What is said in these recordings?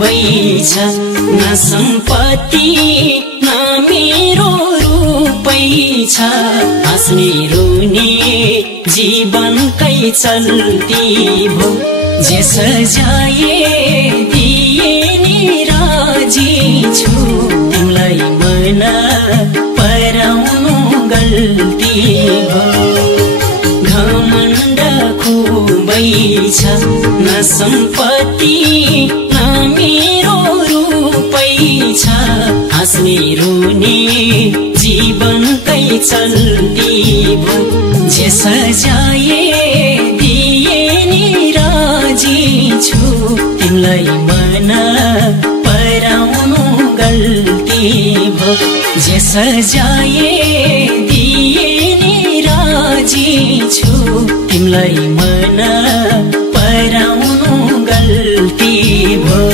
खुबै छ न सम्पत्ति न मेरो रूपै छ हाँस्ने रुने जीवनकै चल्ती भो जे सजाए दिए नि राजी छु तिमीलाई मन पराउनु गल्ती भो घमण्ड खुबै छ न सम्पत्ति न मेरो रूपै छ हाँस्ने रुने जीवनकै चल्ती भो जे सजाए दिए नि राजी छु तिमीलाई मन पराउनु गल्ती भो जे सजाए दिए नि राजी छु तिमीलाई मन पराउनु गल्ती भो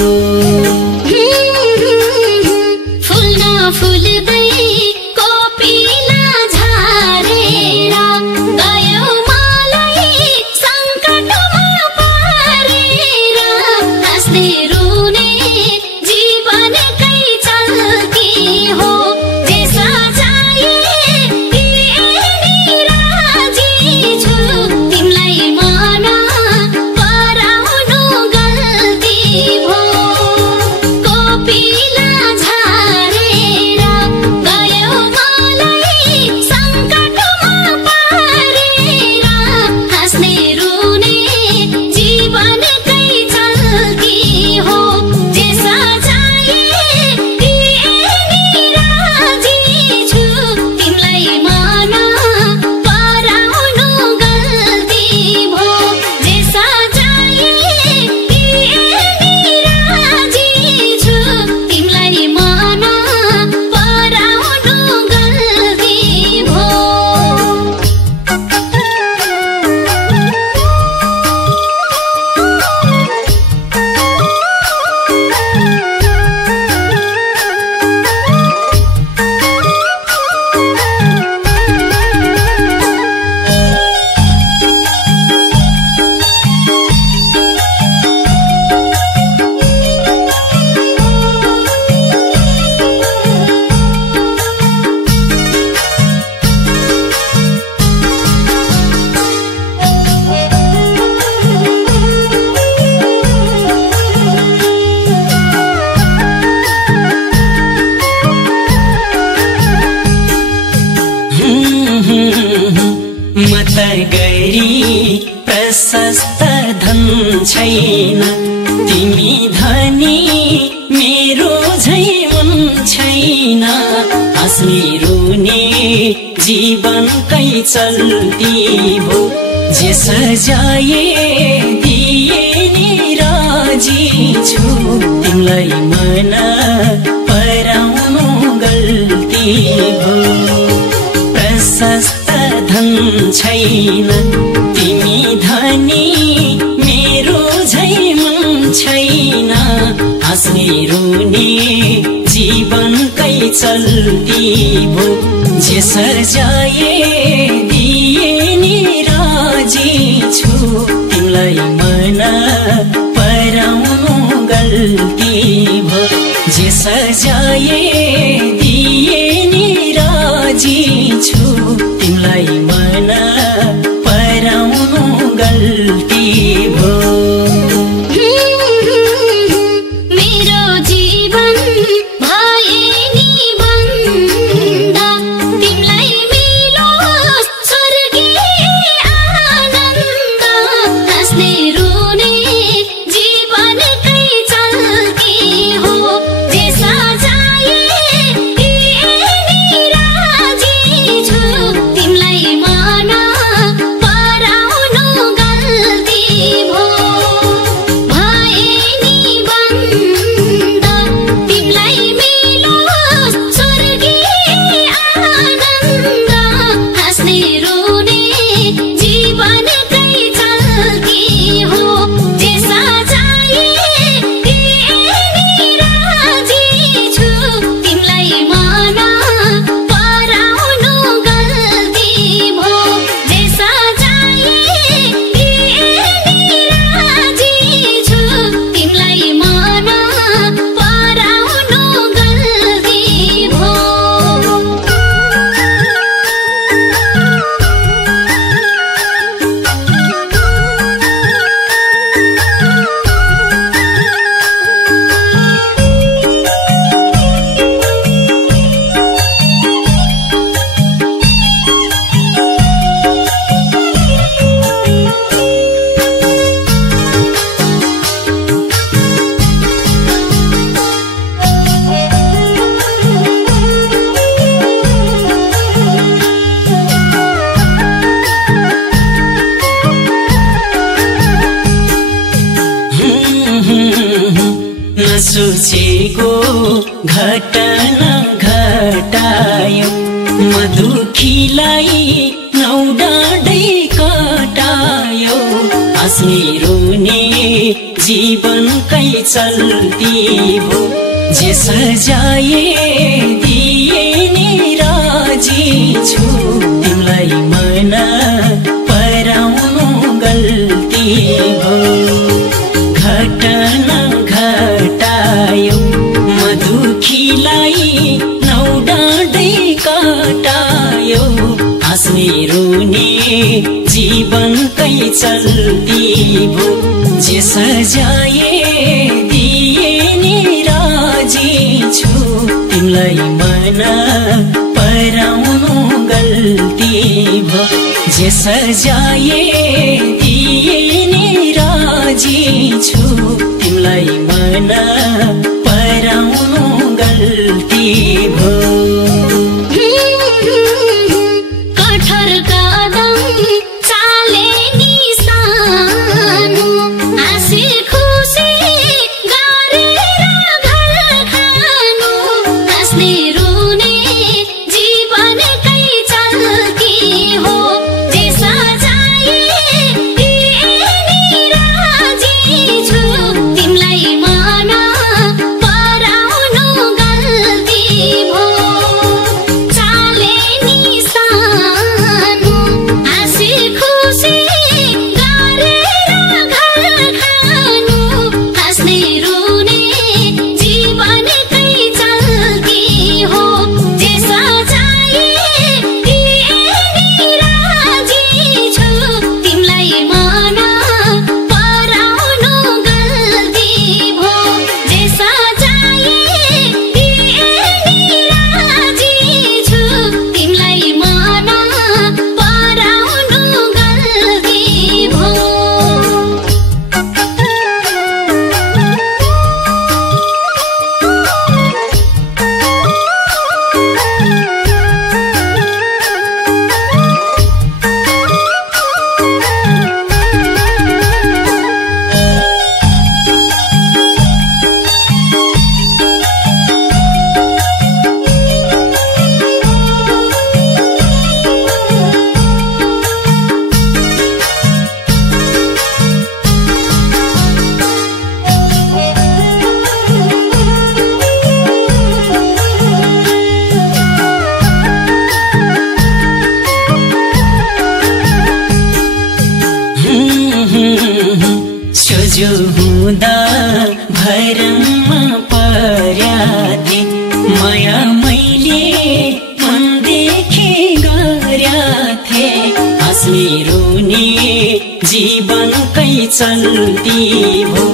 गरी प्रशस्त धन छैन तिमी धनी मेरो झै मन छैन हाँस्ने रुने जीवनकै चल्ती भो जे सजाए दिए नि राजी छु तिमीलाई मन पराउनु गल्ती भो प्रशस्त धन छैन तिमी धनी मेरो झै मन छैन हाँस्ने रुने जीवनकै चल्ती भो जे सजाए दिए नि राजी छु तिमीलाई मन पराउनु गल्ती भो जे सजाए दिए नि राजी छु तिमीलाई मन पराउनु गल्ती भो मेरो जीवन भए नि बन्द तिमीलाई मिलोस् स्वर्गीय आनन्द हाँस्ने रुने जीवनकै चल्ती हो जे सजाए दिए नि राजी छु सोचेको घटना घटायो म दुखीलाई नौ डाँडै कटायो हाँस्ने रोने जीवनकै चल्ती भो जे सजाए दिए नि राजी छु तिमीलाई मन पराउनु गल्ती भो घटना घटायो म दुखीलाई नौ डाँडै कटायो हाँस्ने रोने जीवनकै चल्ती भो जे सजाए दिए नि राजी छु तिमीलाई मन पराउनु गल्ती भो जे सजाए दिए नि राजी छु तिमीलाई मन पराउनु गल्ती भो कठोर कदम चाले नि सानो हाँसी खुसी गरेर घर खानु हाँस्ने रुने जीवनकै चल्ती हो जे सजाए दिए नि राजी छु तिमीलाई मन पराउनु गल्ती भो चाले नि सानो हाँसी खुसी गरेर घर खानु हाँस्ने रुने जीवनकै चल्ती हो जे सजाए दिए नि राजी छु तिमीलाई मन पराउनु गल्ती भो जे सजाए दिए नि राजी छु तिमीलाई मन पराउनु गल्ती भो सोझो हुँदा भरमा पर्या थिए माया मैले मनदेखि गर्या थिए हाँस्ने रोने जीवनकै चल्ती भो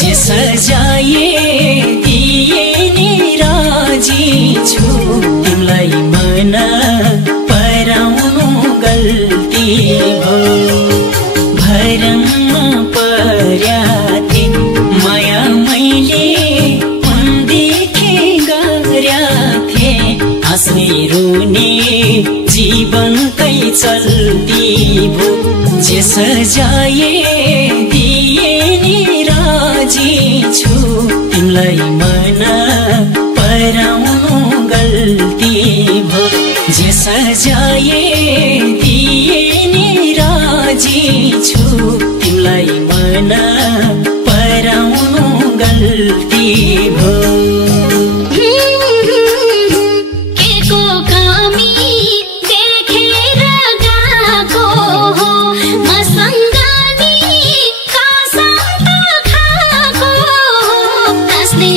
जे सजाए दिए नि राजी छु तिमीलाई मन पराउनु गल्ती भो भरमा पर्या थिए माया मैले मनदेखि गर्या थिए हाँस्ने रोने जीवनकै चल्ती भो जे सजाए दिए नि राजी छु तिमीलाई मन पराउनु गल्ती भो जे सजाए दिए नि राजी छु तिमीलाई मन पराउनु गल्ती भो केको कमी देखेर गएको हो मसँग नि कसम त खाएको हो हाँस्ने